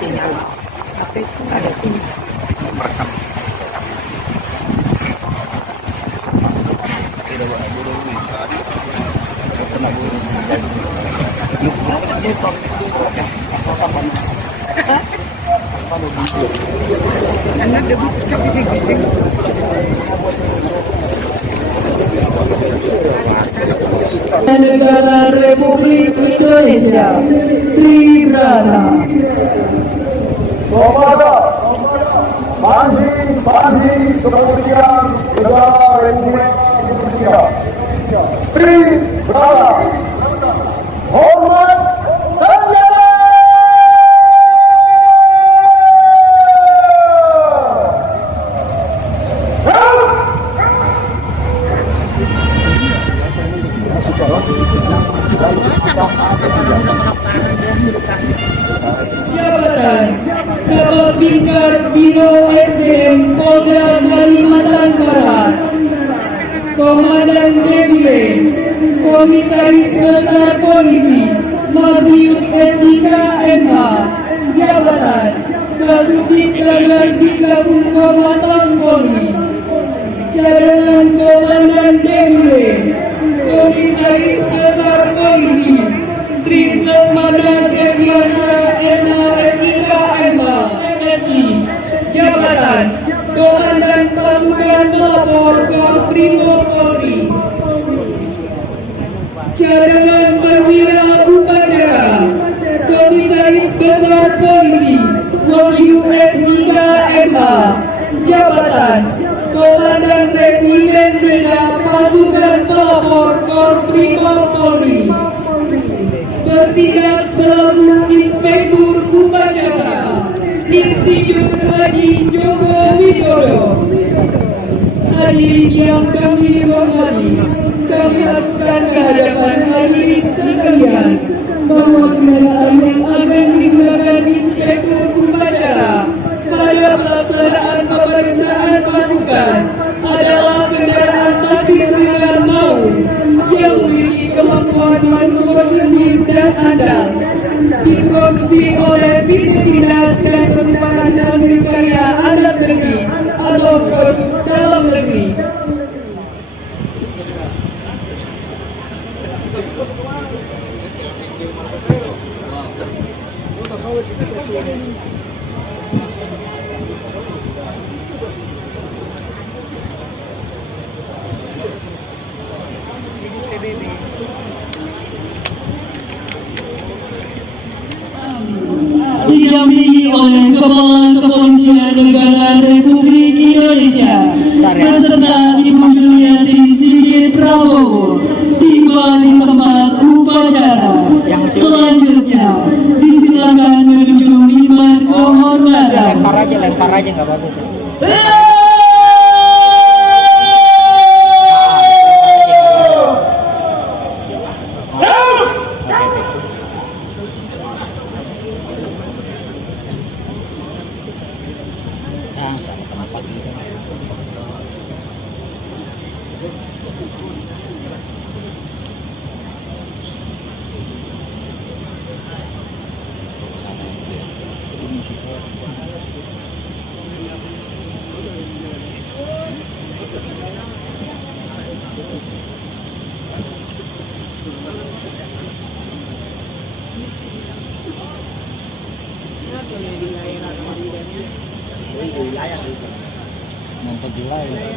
sinyal. Tapi ada sinyal. Merekam. Tidak buru kena buru. Anak debu cecep bising-bising. Negara Republik Indonesia Tribrata. Kepada Panji Kepolisian Negara Republik Indonesia Tribrata. Hormat senjata. Jabatan Kabak Bingkar Biro SDM Polda Kalimantan Barat, Komandan Defile Komisaris Besar Polisi Mardius SIK MH, Jabatan Kasubdit Langan Digabung Komandos Polri, Cadangan Komandan Defile Komisaris Besar Polisi Trisno Madras Sediasya SIK MH MSI, Jabatan Komandan Pasukan Pelopor Korprimob Polri, Cadangan Perwira Upacara Komisaris Besar Polisi Wahyu SIK MH, Jabatan Komandan Resimen Beda Pasukan Pelopor Korprimob Polri, bertindak selaku Inspektur Upacara Institut Haji Joko Widodo. Hadirin yang kami hormati, kami akan kehadapan hadirin sekalian bahwa kendaraan yang akan digunakan Inspektur Upacara pada pelaksanaan pemeriksaan pasukan adalah kendaraan taktis dengan maut yang memiliki kemampuan maneuver mesin dan andal, diproduksi oleh Bidang Tindak dan Pengembangan Hasil Karya Anak Negeri atau produk dalam negeri. Didampingi oleh Kepala Kepolisian Negara Republik Indonesia beserta Ibu Juliati Sigit Prabowo tiba di tempat upacara. Selanjutnya disilakan menuju mimbar kehormatan. Lempar aja nggak bagus. Sama tempat gitu. Nonton di layar.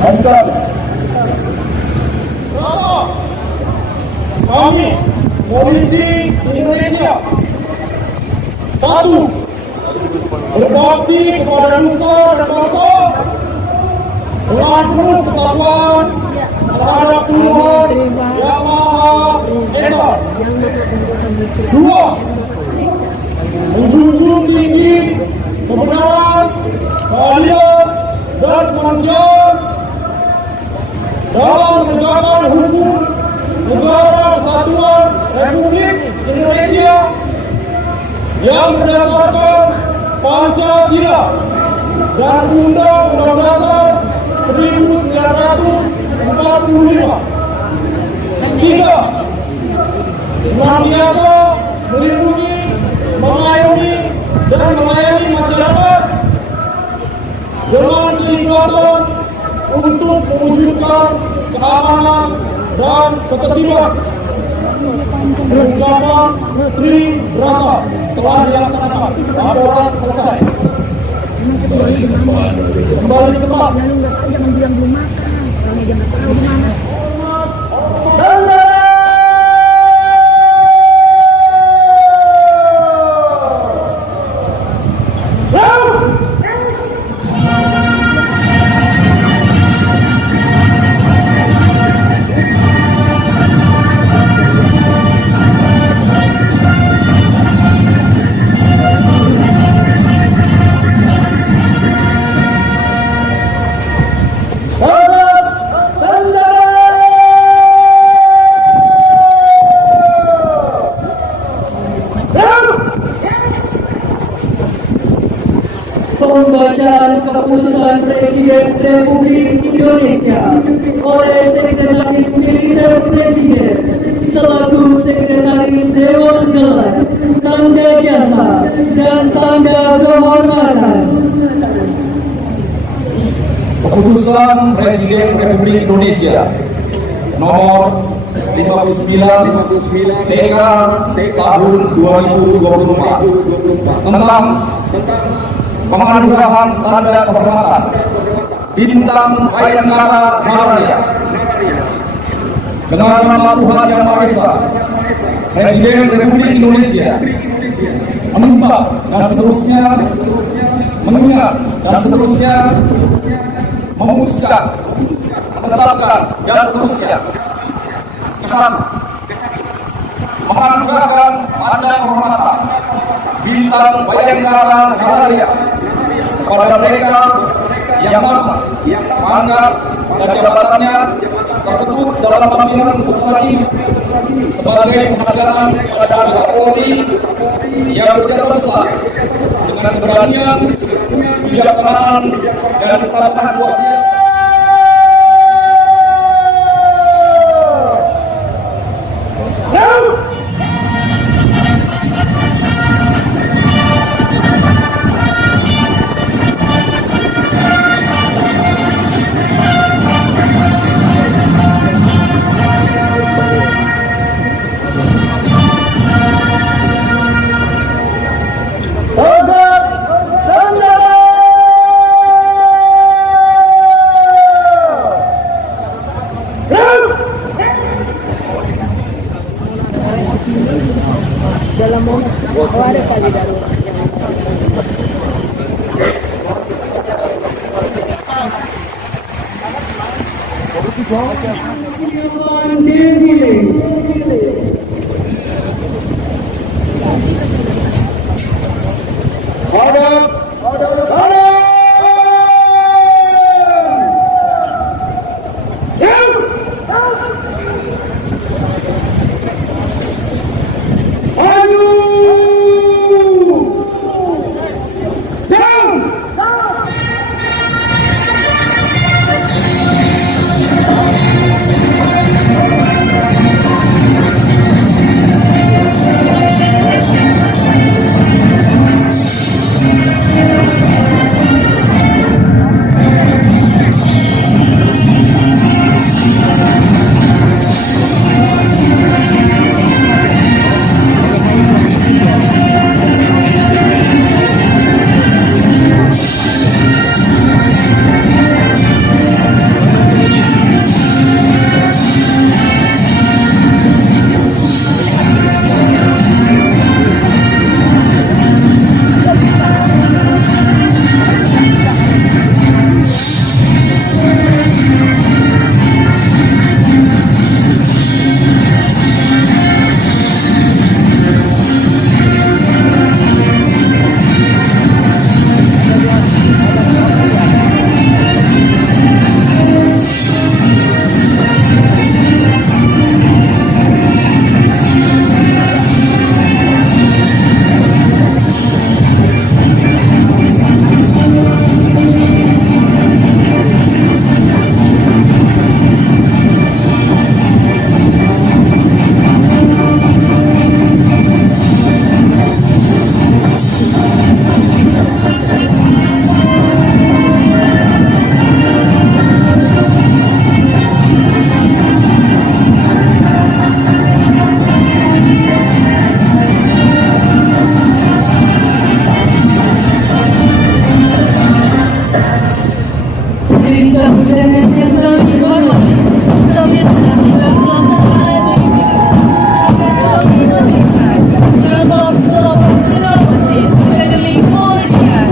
dan kami polisi Indonesia satu berbakti kepada nusa dan bangsa dengan penuh ketakwaan terhadap Tuhan Yang Maha Esa. Dua, menjunjung tinggi kebenaran, keadilan, dan kemanusiaan dalam menegakkan hukum negara kesatuan Republik Indonesia yang berdasarkan Pancasila dan Undang-Undang Dasar 1945. Tiga, senantiasa melindungi, mengayomi, dan melayani masyarakat dengan keikhlasan untuk mewujudkan keamanan dan ketertiban. Ucapan Tribrata telah dilaksanakan. Laporan selesai. Kembali ke tempat. Jangan bilang belum makan. Kalau dia nggak tahu gimana. Pembacaan keputusan Presiden Republik Indonesia oleh Sekretaris Militer Presiden selaku Sekretaris Dewan Gelar, tanda jasa dan tanda kehormatan. Keputusan Presiden Republik Indonesia nomor 59 TK tahun 2024 tentang penganugerahan tanda kehormatan Bintang Bayangkara Malaya dengan nama Tuhan Yang Maha Esa. Presiden Republik Indonesia menembak dan seterusnya mengingat dan seterusnya memutuskan, menetapkan dan seterusnya kesan menganugerahkan tanda kehormatan Bintang Bayangkara Malaya kepada mereka yang mampu pangkat dan jabatannya tersebut dalam pemilihan keputusan ini sebagai penghargaan kepada anggota Polri yang berjasa besar dengan keberanian, kebijaksanaan, dan ketabahan luar biasa. Dalam momen ada kali darurat. hadirin tamu undangan yang kami hormati, kami telah melakukan perayaan ini agar kami terlibat dalam selawasi dari kepolisian.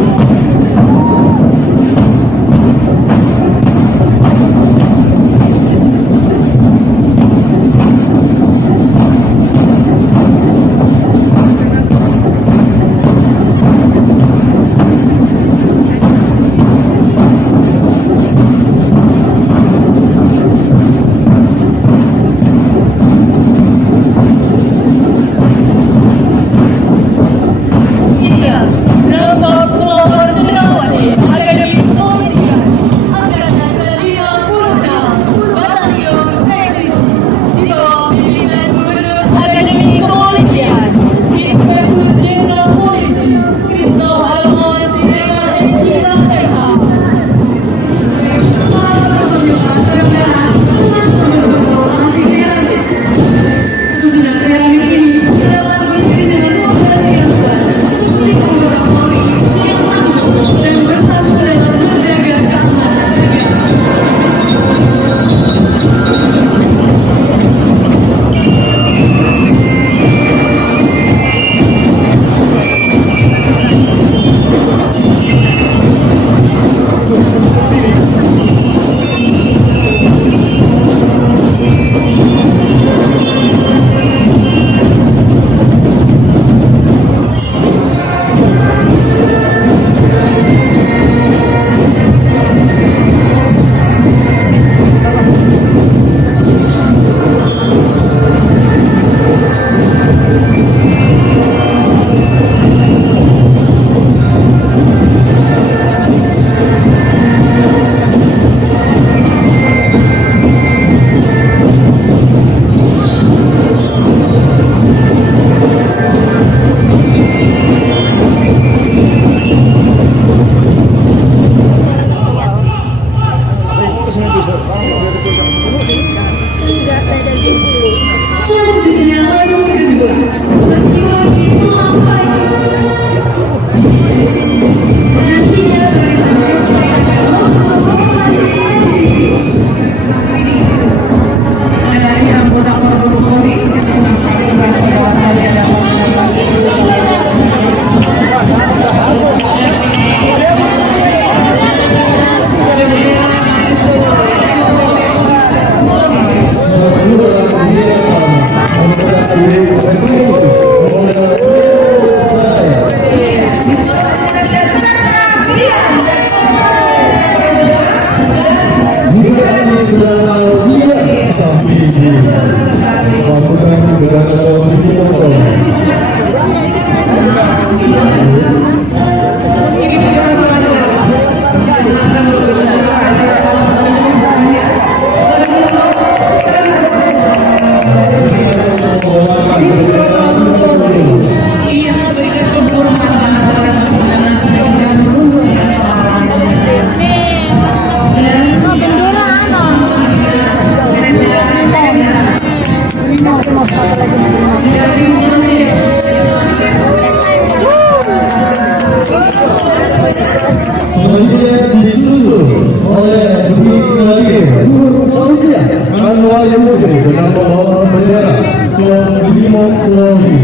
Selanjutnya disusul oleh Brigadier Kepolisian Anwar Mudri dengan membawa bendera kelas Brimob Polri.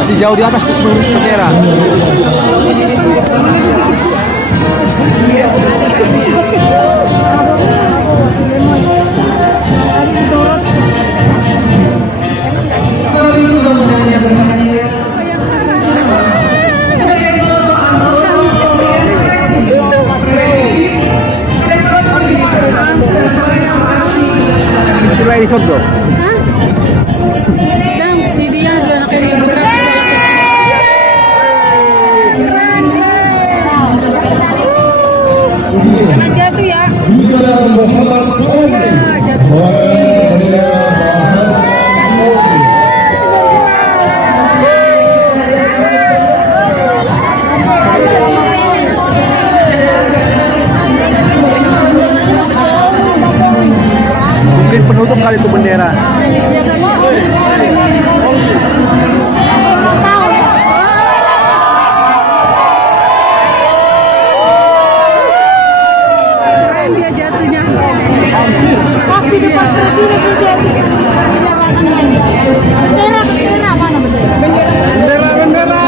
Masih jauh di atas bendera. Di Sordo. Muhammad Omri mewakili bendera Muhammad Omri. Mungkin penutup kali itu bendera. Keren dia jatuhnya. Pasti depan presiden bendera mana bendera?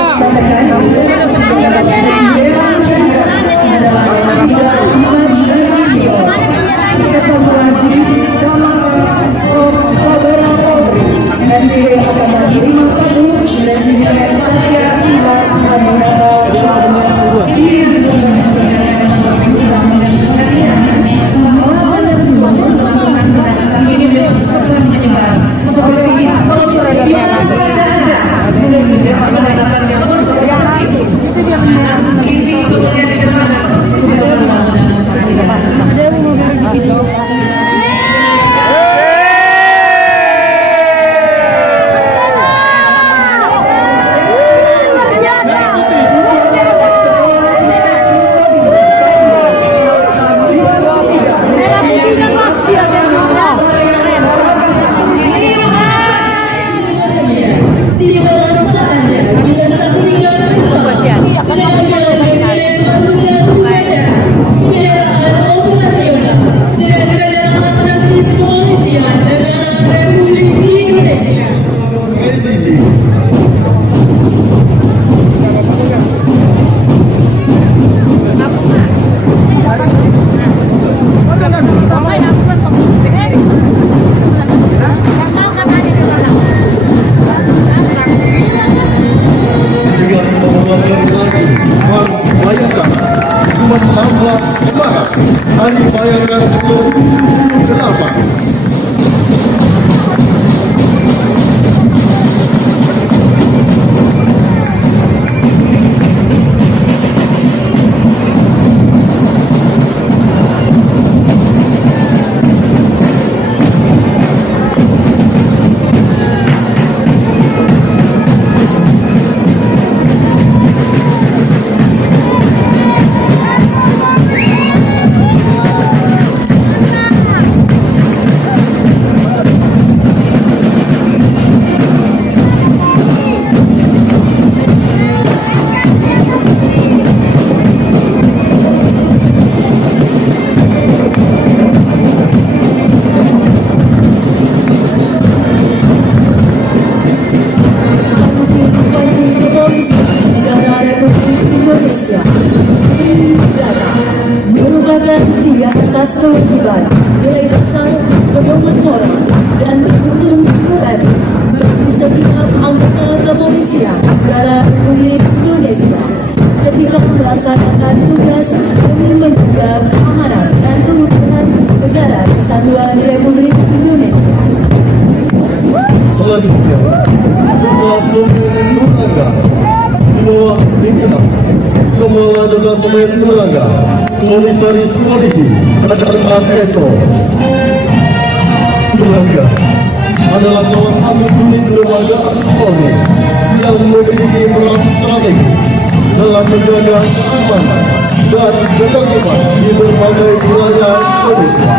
Hari bayangan 28. kewajiban mulai dasar pedoman moral dan hukum Quran bagi setiap anggota kepolisian negara Republik Indonesia ketika melaksanakan tugas demi menjaga keamanan dan keutuhan negara Kesatuan Republik Indonesia. Selanjutnya, Ketua Sumen Tulaga, Ketua Pimpinan, Kepala Detasmen Tulaga, Komisaris Polisi, Rakyat Eso. Tulaga adalah salah satu unit lembaga Polri yang memiliki peran strategi dalam menjaga keamanan dan ketertiban di berbagai wilayah Indonesia.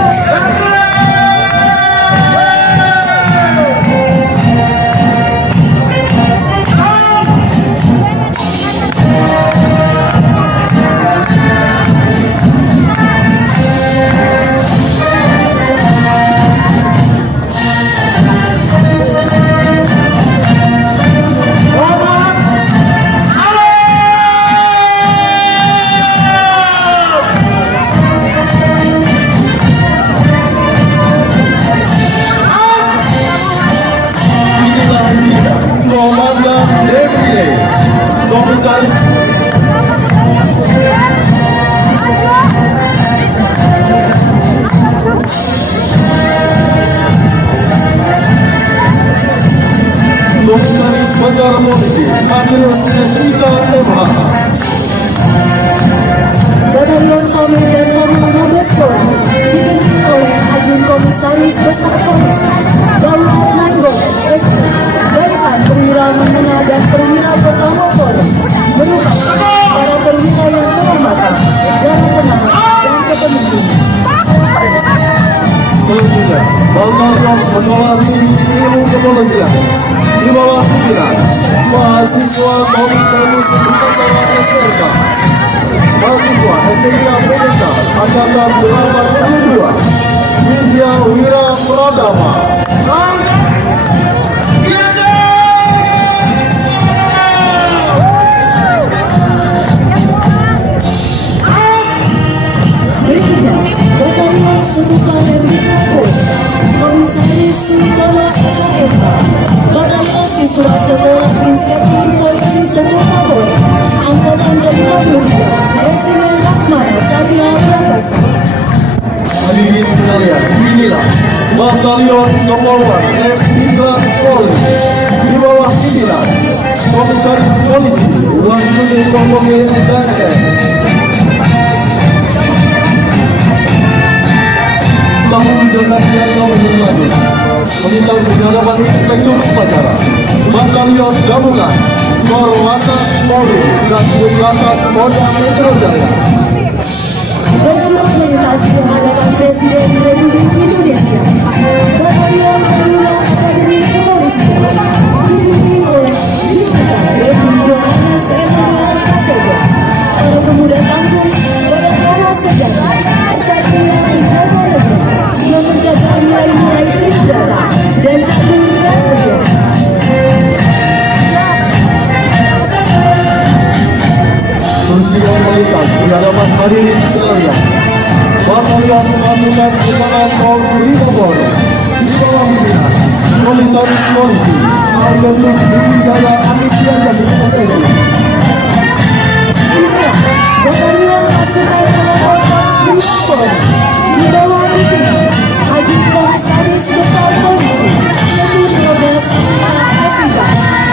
Batalion Sekolah Tinggi Ilmu Kepolisian di bawah pimpinan mahasiswa Komite Nusantara STK, mahasiswa STK PDK Angkatan 82, Widya Wira Pradama. Berikutnya, Batalion Sebutan Republik Komisaris Sekolah SMK, Batalion Siswa Sekolah Inspektur Polisi Sekolah Angkatan 52, Resimen Laksamana Satya Prakasa. Hadirin sekalian, inilah Batalion Sekolah F3 Polri di bawah pimpinan Komisaris Polisi Wahyudi Kompoge SNM. Tahun dengan yang menghormati Pemerintah Penyadapan Inspektur Upacara Batalion Gabungan Korlantas Polri dan Korlantas Polda Metro Jaya Bersiap melintasi hadapan Presiden Republik Indonesia. Batalion Gabungan Akademi Kepolisian dipimpin oleh Dikata Deputi Johannes Emmanuel Prasetyo. Para pemuda tangguh pada era sejarah Kesatuan Republik yang menjaga nilai-nilai bernegara dan campur prasejarah. Bersiap melintas di hadapan hadirin sekalian. Batalion Pasukan Keamanan Polri Polri di bawah pimpinan Komisaris Polisi Argentus Wijaya Amitia Jadi SSI. Inilah Batalion Pasukan Keamanan Polri di bawah pimpinan Haji Komisaris Besar Polisi Lebih 12 SIK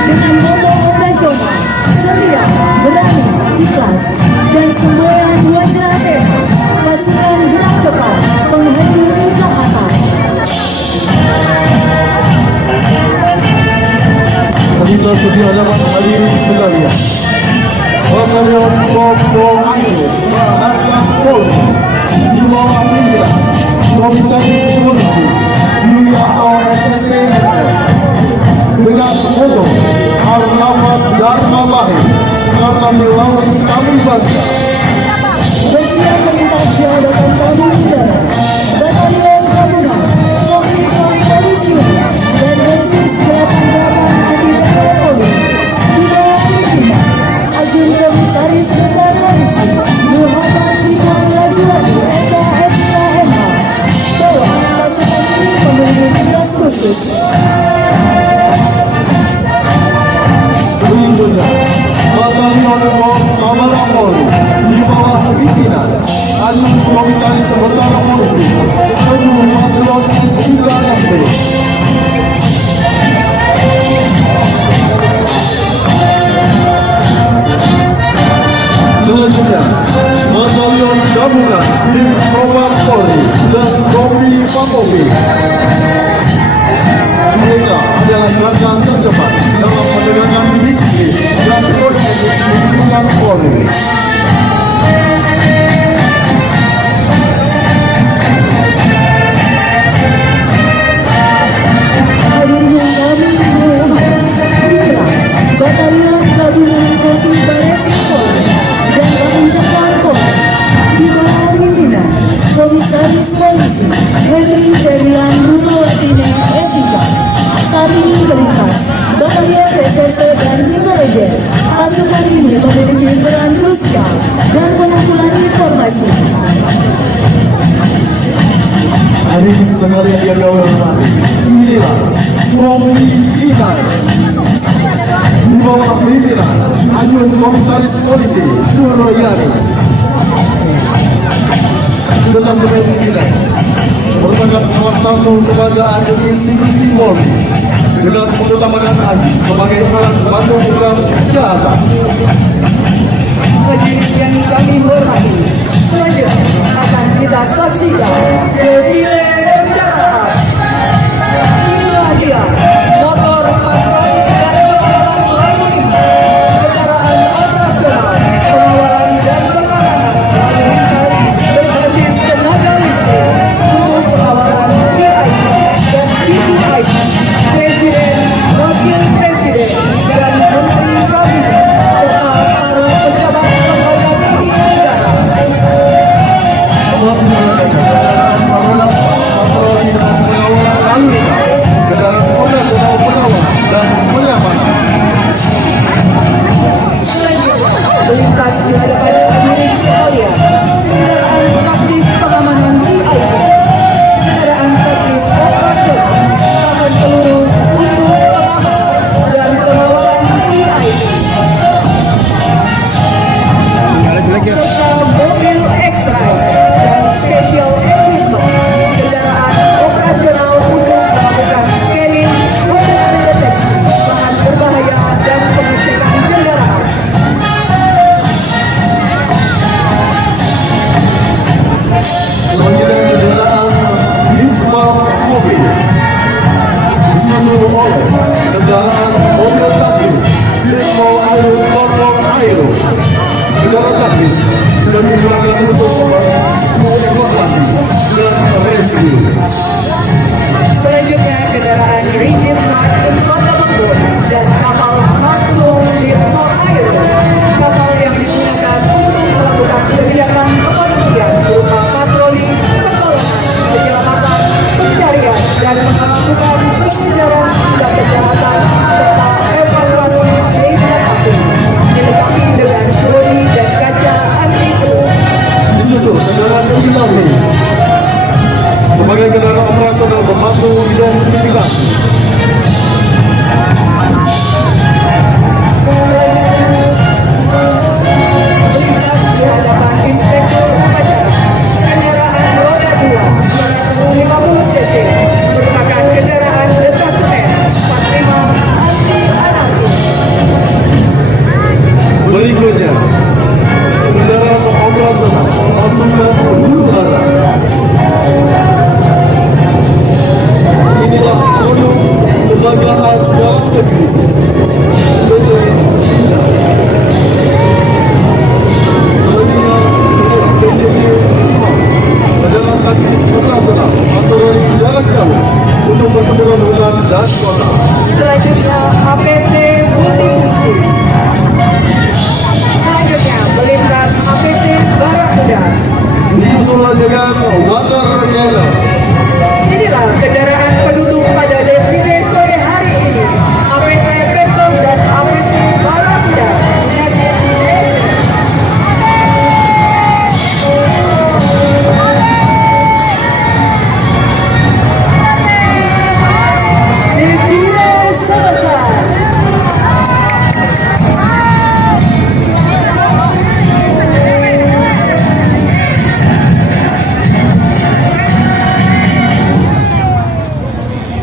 dengan moto operasional setia, berani, ikhlas, dan semboyan wajah sehat. Pasukan gerak cepat menghancur kejahatan. Melintas di hadapan hadirin sekalian. Batalion Kompol Angin Baharga Polri di bawah pimpinan Komisaris Polisi Yulianto SSP dengan foto Arnamat Dharma Mahir karena melawan kami bangsa. Bersiap melintas di hadapan kami udara. Batalion Gabungan Polri Polisian dan Densus 88 Anti Teror Polri di bawah pimpinan Ajun Komisaris Besar Polisi Muhammad Ridwan Lajuwati SKSKMH. Bahwa pasukan ini memiliki tugas khusus. Berikutnya, Batalion Kamala Polri di bawah pimpinan Ajun Komisaris Besar Polisi Seluruh Batalion Sika FD. Selanjutnya, Batalion Gabungan di Propam Polri dan Kompi Pamobi. Mereka adalah garda terdepan dalam penegakan disiplin dan koordinasi lingkungan Polri. Hadirin yang kami hormati, inilah Batalion Gabungan Kopi Baris Polri dan Bahintekan Polri di bawah pimpinan Komisaris Polisi Henry Ferdinand Rudolfine SIK. Saat ini melintas Batalion Reserse dan Intelijen. Pasukan ini memiliki peran krusial dan pengumpulan informasi. Hadirin sekalian yang hormati, inilah Kompi Ikan di bawah pimpinan Ajun Komisaris Polisi Suroyani. Dengan sebagai pimpinan merupakan salah satu kepada Ajun institusi Polri dengan mengutamakan Aji sebagai alat bantu program kejahatan. Hadirin yang kami hormati, selanjutnya akan kita saksikan defile kejahatan. Inilah dia motor patroli dan pengawalan lalu lintas, kendaraan operasional, pengawalan dan pengamanan lalu lintas berbasis tenaga listrik untuk pengawalan VIP. masuk kendaraan hitam ini. Sebagai kendaraan operasional membantu bidang pendidikan. Melintas di hadapan Inspektur Upacara, kendaraan roda 2 250 cc merupakan kendaraan detasemen Patrima anti anarkis. Berikutnya, kendaraan operasional pasukan udara. Inilah produk lembagaan dalam negeri. Adalah taktik operasional antara jarak jauh untuk pertempuran hutan dan kota. Selanjutnya APC multifungsi. Selanjutnya melintas APC Barakuda. Disusul dengan Water Yellow. Inilah kendaraan penduduk pada defile sore hari ini. APC Phantom dan APC Barakuda. Defile selesai.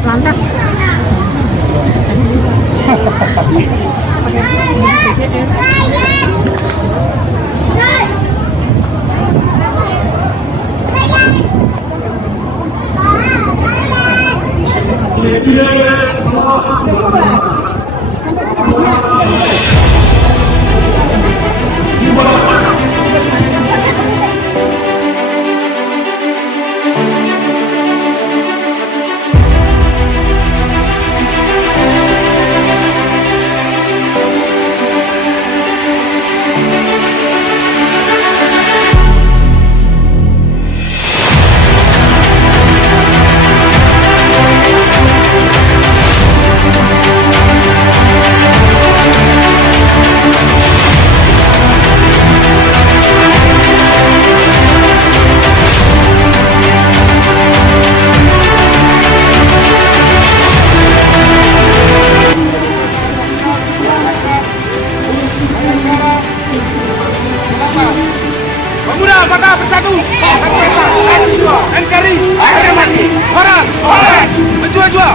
Lantas. Pemuda Baka bersatu. Satu pesta, satu jua. NKRI, akhirnya mati. Horas, horas. Menjua-jua.